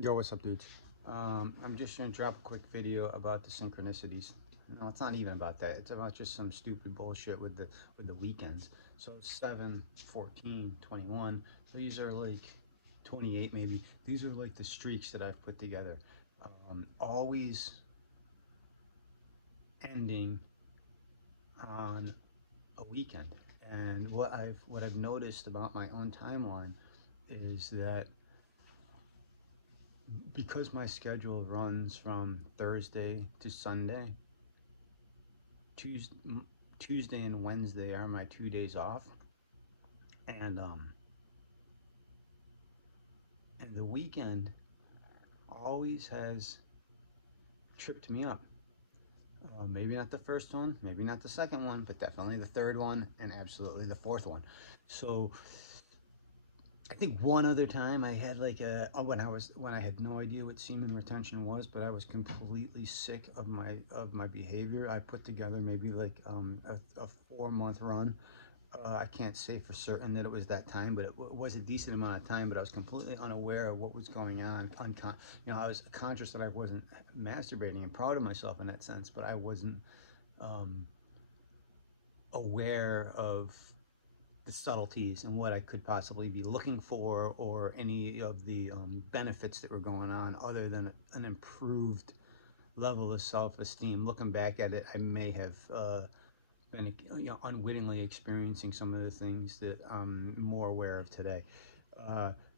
Yo, what's up, dudes? I'm just gonna drop a quick video about the synchronicities. No, it's not even about that. It's about just some stupid bullshit with the weekends. So 7, 14, 21. So these are like 28 maybe. These are like the streaks that I've put together. Always ending on a weekend. And what I've noticed about my own timeline is that because my schedule runs from Thursday to Sunday, Tuesday, Tuesday and Wednesday are my 2 days off, and the weekend always has tripped me up. Maybe not the first one, maybe not the second one, but definitely the third one, and absolutely the fourth one. So I think one other time I had like when I had no idea what semen retention was, but I was completely sick of my behavior. I put together maybe like a 4 month run. I can't say for certain that it was that time, but it was a decent amount of time. But I was completely unaware of what was going on. I was conscious that I wasn't masturbating and proud of myself in that sense, but I wasn't um, aware of the subtleties and what I could possibly be looking for, or any of the benefits that were going on, other than an improved level of self-esteem. Looking back at it, I may have been, unwittingly experiencing some of the things that I'm more aware of today.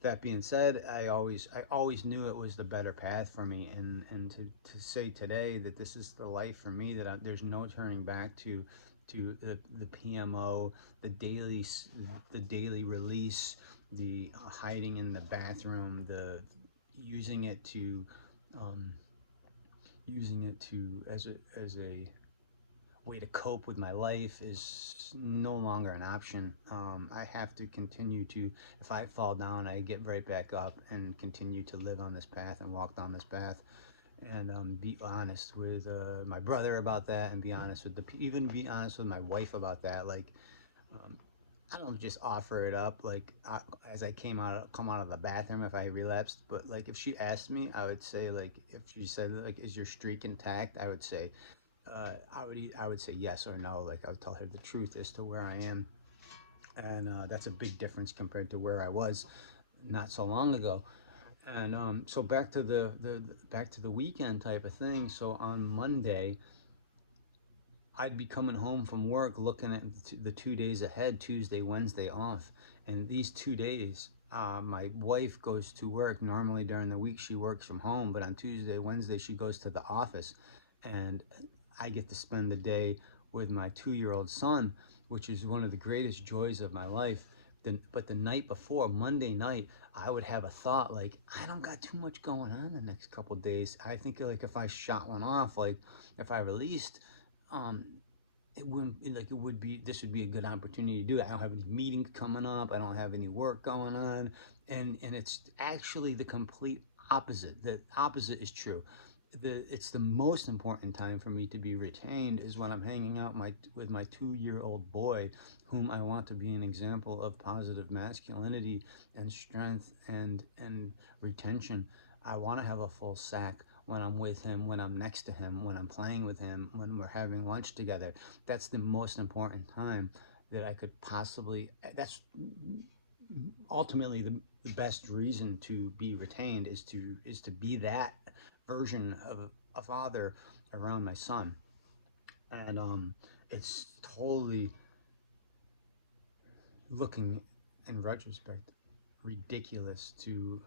That being said, I always knew it was the better path for me, and to say today that this is the life for me, that there's no turning back to the PMO, the daily the daily release, the hiding in the bathroom, the using it to um, using it to as a way to cope with my life is no longer an option. I have to continue to, if I fall down, I get right back up and continue to live on this path and walk down this path, and be honest with my brother about that, and be honest with even be honest with my wife about that. Like, um, I don't just offer it up like as I come out of the bathroom if I relapsed, but like if she asked me, I would say, like, if she said, like, is your streak intact? I would say I would say yes or no. Like, I would tell her the truth as to where I am, and that's a big difference compared to where I was not so long ago. And so back to the weekend type of thing. So on Monday, I'd be coming home from work looking at the 2 days ahead, Tuesday, Wednesday off, and these 2 days. My wife goes to work. Normally during the week she works from home, but on Tuesday, Wednesday she goes to the office, and I get to spend the day with my 2-year-old son, which is one of the greatest joys of my life. But the night before, Monday night, I would have a thought like, I don't got too much going on the next couple days. I think like if I shot one off, like if I released, um, it wouldn't, like, it would be, this would be a good opportunity to do it. I don't have any meetings coming up. I don't have any work going on, and it's actually the complete opposite. The opposite is true. It's the most important time for me to be retained is when I'm hanging out with my 2-year-old boy, whom I want to be an example of positive masculinity and strength and retention. I want to have a full sack when I'm with him, when I'm next to him, when I'm playing with him, when we're having lunch together. That's the most important time that I could possibly. That's ultimately the best reason to be retained, is to be that version of a father around my son. And it's totally, looking in retrospect, ridiculous to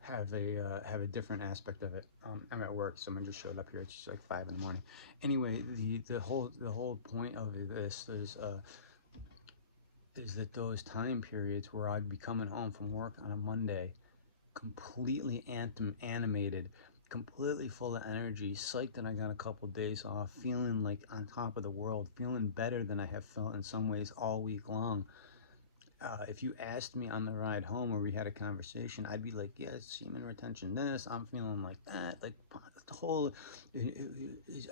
have a different aspect of it. I'm at work. Someone just showed up here. It's just like 5 in the morning. Anyway, the whole point of this is that those time periods where I'd be coming home from work on a Monday, completely animated, completely full of energy, psyched that I got a couple days off, feeling like on top of the world, feeling better than I have felt in some ways all week long. If you asked me on the ride home, or we had a conversation, I'd be like, yeah, semen retention this, I'm feeling like that. Like, the whole,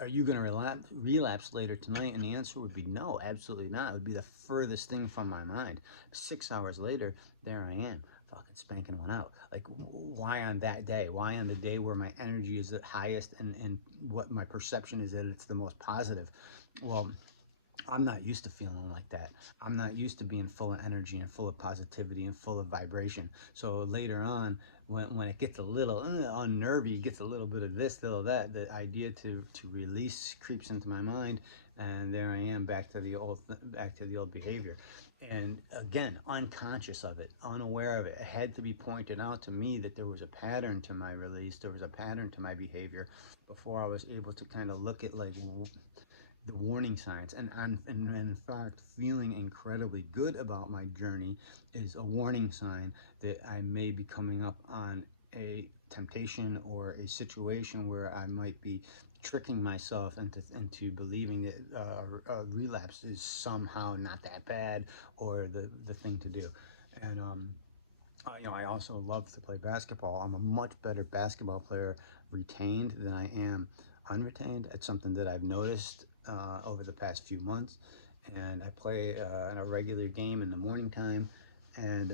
are you going to relapse later tonight? And the answer would be no, absolutely not. It would be the furthest thing from my mind. 6 hours later, there I am. fucking spanking one out. Like, why on that day? Why on the day where my energy is the highest and what my perception is that it's the most positive? Well, I'm not used to feeling like that. I'm not used to being full of energy and full of positivity and full of vibration. So later on, when it gets a little unnervy, gets a little bit of this, little of that, the idea to release creeps into my mind, and there I am back to the old behavior. And again, unconscious of it, unaware of it. It had to be pointed out to me that there was a pattern to my release, there was a pattern to my behavior before I was able to kind of look at like the warning signs. And in fact, feeling incredibly good about my journey is a warning sign that I may be coming up on a temptation or a situation where I might be tricking myself into believing that a relapse is somehow not that bad or the thing to do. And I also love to play basketball. I'm a much better basketball player retained than I am unretained. It's something that I've noticed over the past few months. And I play in a regular game in the morning time. And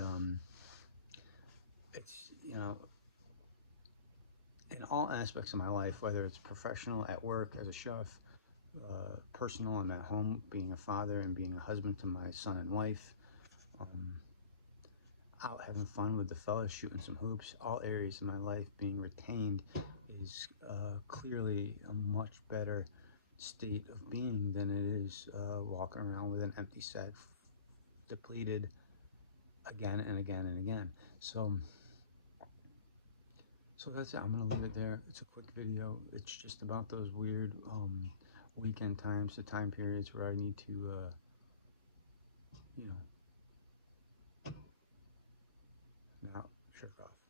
it's, in all aspects of my life, whether it's professional, at work, as a chef, personal, I'm at home, being a father and being a husband to my son and wife. Um, Out having fun with the fellas, shooting some hoops, all areas of my life being retained is clearly a much better state of being than it is walking around with an empty sack, depleted again and again and again. So, so that's it. I'm gonna leave it there. It's a quick video. It's just about those weird weekend times, the time periods where I need to, you know, not jerk off.